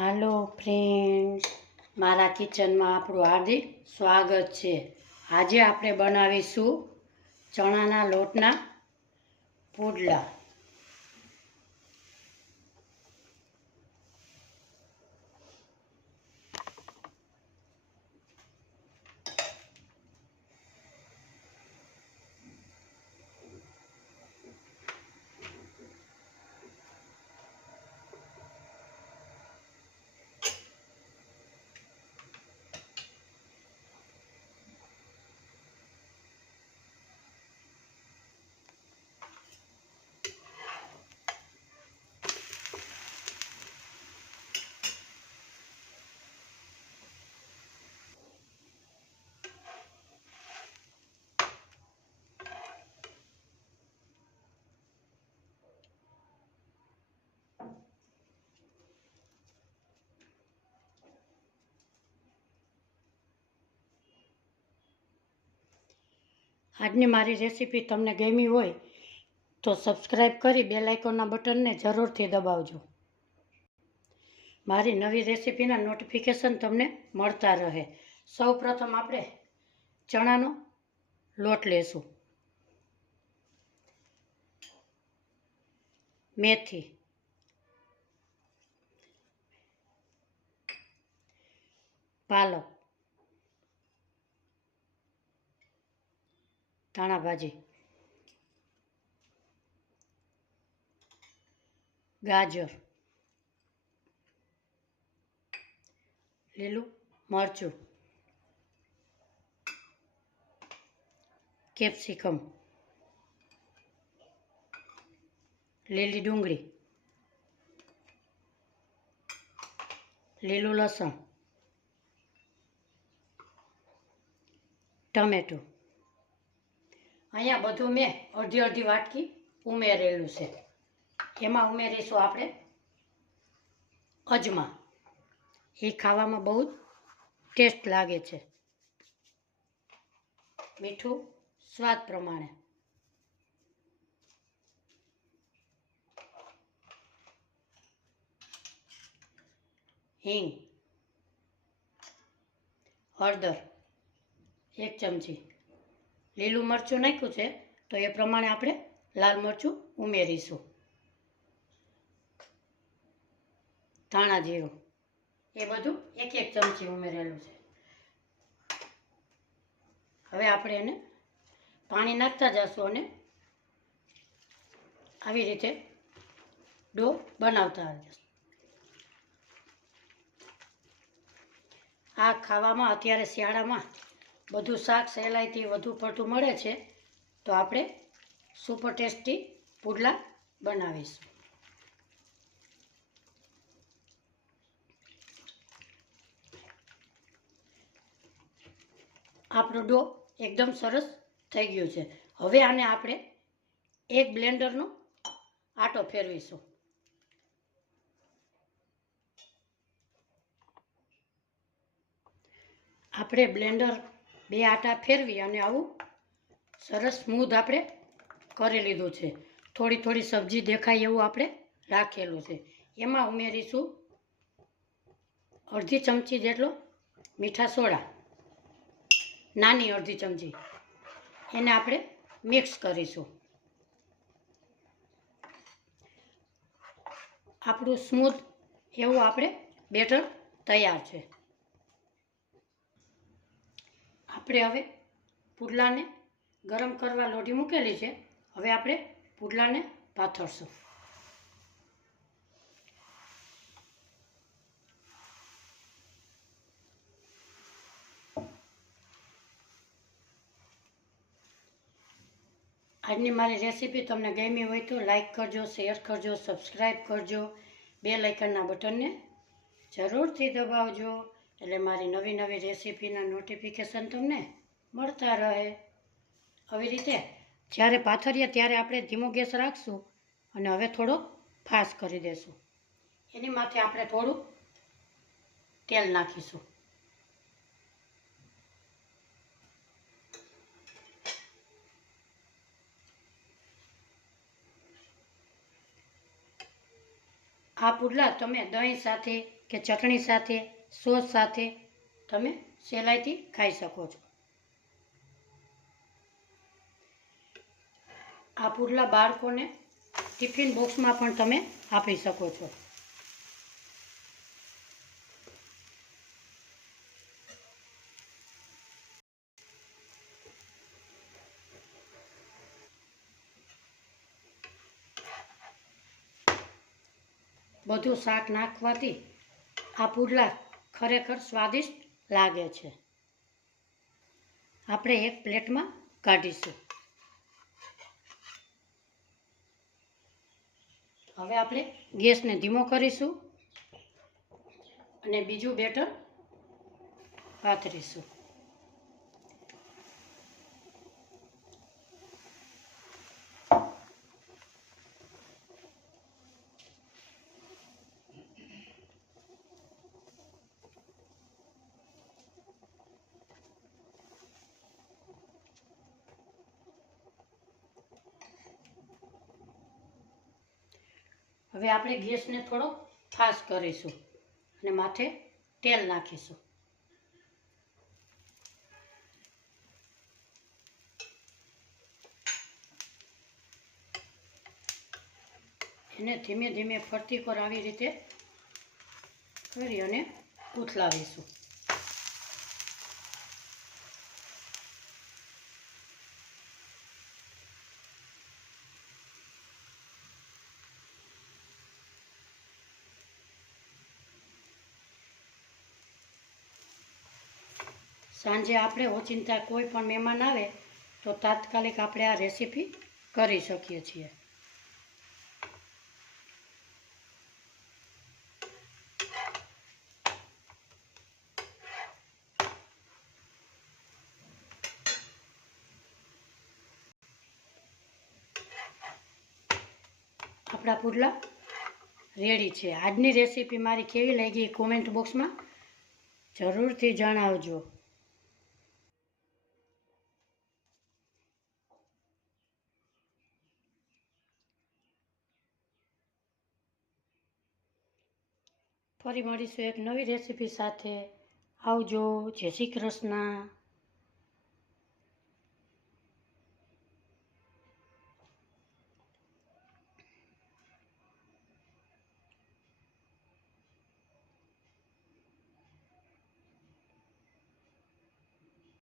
હાલો friends, મારા કિચનમાં આપણું હાર્દિક સ્વાગત છે। આજે આપણે બનાવીશું ચણાના લોટના પુડલા। આજની મારી રેસીપી તમને ગમી હોય તો સબસ્ક્રાઈબ કરી બેલ આઇકોનના બટનને જરૂરથી દબાવજો। મારી નવી રેસીપીના નોટિફિકેશન તમને મળતા રહે। સૌ પ્રથમ આપણે ચણાનો લોટ લેશું, મેથી, પાલક, ધાણા ભાજી, ગાજર, લીલું મરચું, કેપ્સિકમ, લીલી ડુંગળી, લીલું લસણ, ટમેટો। અહીંયા બધું મેં અડધી અડધી વાટકી ઉમેરેલું છે। એમાં ઉમેરીશું આપણે અજમા, એ ખાવામાં બહુ ટેસ્ટ લાગે છે। મીઠું સ્વાદ પ્રમાણે, હિંગ, હળદર 1 ચમચી, લીલું મરચું નાખ્યું છે તો એ પ્રમાણે આપણે લાલ મરચું ઉમેરીશું, ધાણા જીરું એ બધું 1 ચમચી ઉમેરેલું છે। હવે આપણે એને પાણી નાખતા જશું અને આવી રીતે ડો બનાવતા જશું। આ ખાવામાં અત્યારે શિયાળામાં બધું શાક સહેલાઈથી વધુ પડતું મળે છે તો આપણે સુપર ટેસ્ટી પુડલા બનાવીશું। આપણો ડો એકદમ સરસ થઈ ગયો છે। હવે આને આપણે એક બ્લેન્ડરનો આટો ફેરવીશું। આપણે બ્લેન્ડર 2 આટા ફેરવી અને આવું સરસ સ્મૂધ આપણે કરી લીધું છે। થોડી થોડી સબ્જી દેખાય એવું આપણે રાખેલું છે। એમાં ઉમેરીશું અડધી ચમચી જેટલો મીઠા સોડા, નાની અડધી ચમચી, એને આપણે મિક્સ કરીશું। આપણું સ્મૂથ એવું આપણે બેટર તૈયાર છે। આપણે હવે પુડલાને ગરમ કરવા લોઢી મૂકેલી છે। હવે આપણે પુડલાને પાથરશું। આજની મારી રેસીપી તમને ગમી હોય તો લાઈક કરજો, શેર કરજો, સબસ્ક્રાઈબ કરજો, બેલ આઇકનના બટનને જરૂરથી દબાવજો એટલે મારી નવી નવી રેસીપીના નોટિફિકેશન તમને મળતા રહે। આવી રીતે જ્યારે પાથરીએ ત્યારે આપણે ધીમો ગેસ રાખશું અને હવે થોડો ફાસ્ટ કરી દેશું। એની માથે આપણે થોડું તેલ નાખીશું। આ પુડલા તમે દહીં સાથે કે ચટણી સાથે, સોસ સાથે તમે સહેલાઈથી ખાઈ શકો છો. આ પુડલા બાળકોને ટિફિન બોક્સમાં પણ તમે આપી શકો છો. બધું શાક નાખવાથી આ પુડલા ખરેખર સ્વાદિષ્ટ લાગે છે. આપણે એક પ્લેટમાં કાઢીશું. હવે આપણે ગેસને ધીમો કરીશું અને બીજું બેટર પાથરીશું. હવે આપણે ગેસને થોડો ફાસ્ટ કરીશું અને માથે તેલ નાખીશું. એને ધીમે ધીમે ફરતી પર આવી રીતે કરી અને ઉથલાવીશું. સાંજે આપણે ઓચિંતા કોઈ પણ મહેમાન આવે તો તાત્કાલિક આપણે આ રેસીપી કરી શકીએ છીએ. આપણા પુડલા રેડી છે. આજની રેસીપી મારી કેવી લાગી કોમેન્ટ બોક્સમાં જરૂરથી જણાવજો. ફરી મળીશું એક નવી રેસીપી સાથે. આવજો. જય શ્રી કૃષ્ણ.